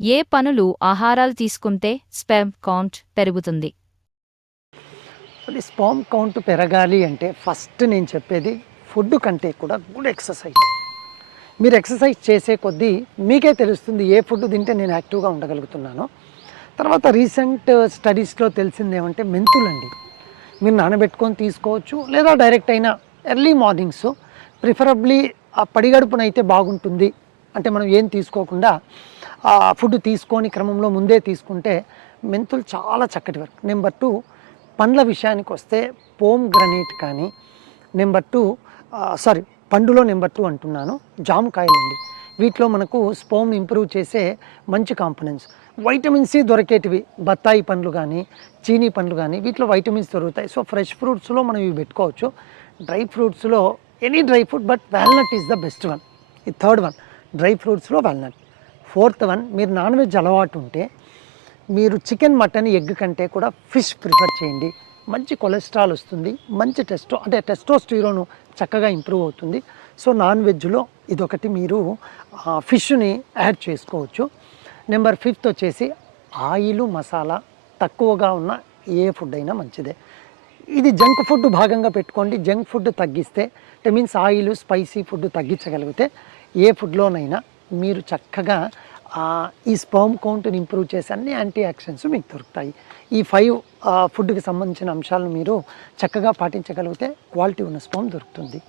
ఏ పనులు ఆహారాలు తీసుకుంటే స్పెమ్ కౌంట్ పెరుగుతుంది? స్పామ్ కౌంట్ పెరగాలి అంటే ఫస్ట్ నేను చెప్పేది ఫుడ్ కంటే కూడా గుడ్ ఎక్సర్సైజ్. మీరు ఎక్సర్సైజ్ చేసే కొద్దీ మీకే తెలుస్తుంది ఏ ఫుడ్ తింటే నేను యాక్టివ్గా ఉండగలుగుతున్నాను. తర్వాత రీసెంట్ స్టడీస్లో తెలిసింది ఏమంటే మెంతులండి మీరు నానబెట్టుకొని తీసుకోవచ్చు లేదా డైరెక్ట్ అయినా ఎర్లీ మార్నింగ్స్ ప్రిఫరబ్లీ ఆ పడిగడుపునైతే బాగుంటుంది. అంటే మనం ఏం తీసుకోకుండా ఆ ఫుడ్ తీసుకొని క్రమంలో ముందే తీసుకుంటే మెంతులు చాలా చక్కటి వర్క్. నెంబర్ టూ పండ్ల విషయానికి వస్తే పోమ్ గ్రనైట్ కానీ నెంబర్ టూ సారీ పండులో నెంబర్ టూ అంటున్నాను జామకాయలు అండి వీటిలో మనకు స్పోమ్ ఇంప్రూవ్ చేసే మంచి కాంపనెంట్స్. వైటమిన్ సి దొరికేటివి బత్తాయి పండ్లు కానీ చీనీ పండ్లు కానీ వీటిలో వైటమిన్స్ దొరుకుతాయి. సో ఫ్రెష్ ఫ్రూట్స్లో మనం ఇవి పెట్టుకోవచ్చు. Dry ఫ్రూట్స్లో any dry fruit but walnut is the best one. ఈ థర్డ్ వన్ డ్రై ఫ్రూట్స్లో వాల్నట్. ఫోర్త్ వన్ మీరు నాన్ వెజ్ అలవాటు ఉంటే మీరు చికెన్ మటన్ ఎగ్ కంటే కూడా ఫిష్ ప్రిఫర్ చేయండి. మంచి కొలెస్ట్రాల్ వస్తుంది మంచి టెస్టో అంటే టెస్టోస్టిరోను చక్కగా ఇంప్రూవ్ అవుతుంది. సో నాన్ వెజ్లో ఇదొకటి మీరు ఫిష్ని యాడ్ చేసుకోవచ్చు. నెంబర్ ఫిఫ్త్ వచ్చేసి ఆయిల్ మసాలా తక్కువగా ఉన్న ఏ ఫుడ్ అయినా మంచిదే. ఇది జంక్ ఫుడ్ భాగంగా పెట్టుకోండి. జంక్ ఫుడ్ తగ్గిస్తే అంటే మీన్స్ ఆయిల్ స్పైసీ ఫుడ్ తగ్గించగలిగితే ఏ ఫుడ్లోనైనా మీరు చక్కగా ఈ స్పర్మ్ కౌంట్ని ఇంప్రూవ్ చేసే అన్ని యాంటీ యాక్సిడెంట్స్ మీకు దొరుకుతాయి. ఈ ఫైవ్ ఫుడ్కి సంబంధించిన అంశాలను మీరు చక్కగా పాటించగలిగితే క్వాలిటీ ఉన్న స్పర్మ్ దొరుకుతుంది.